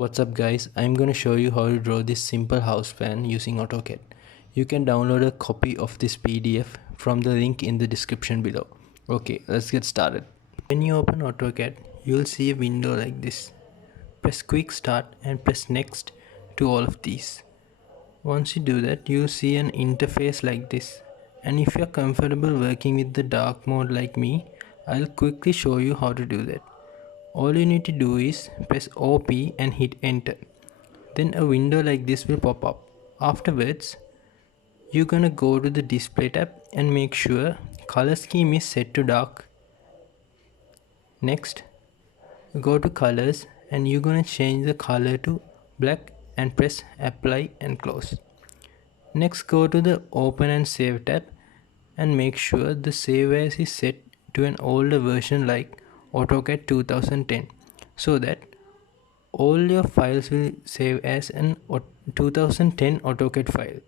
What's up guys, I'm gonna show you how to draw this simple house plan using AutoCAD. You can download a copy of this PDF from the link in the description below. Okay, let's get started. When you open AutoCAD, you'll see a window like this. Press quick start and press next to all of these. Once you do that, you'll see an interface like this. And if you're comfortable working with the dark mode like me, I'll quickly show you how to do that. All you need to do is press OP and hit enter. Then a window like this will pop up. Afterwards, you're gonna go to the display tab and make sure color scheme is set to dark. Next, go to colors and you're gonna change the color to black and press apply and close. Next, go to the open and save tab and make sure the save as is set to an older version like AutoCAD 2010 so that all your files will save as an 2010 AutoCAD file.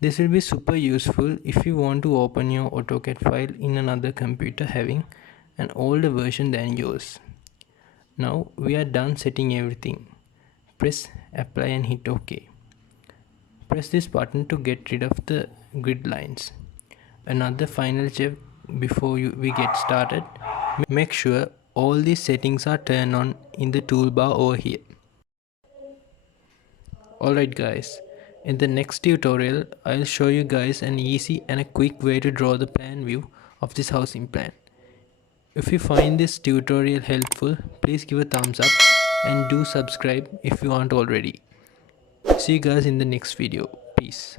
This will be super useful if you want to open your AutoCAD file in another computer having an older version than yours. Now we are done setting everything. Press apply and hit OK. Press this button to get rid of the grid lines. Another final check before we get started. Make sure all these settings are turned on in the toolbar over here. Alright guys, in the next tutorial I'll show you guys an easy and a quick way to draw the plan view of this housing plan. If you find this tutorial helpful, please give a thumbs up and do subscribe if you aren't already. See you guys in the next video. Peace.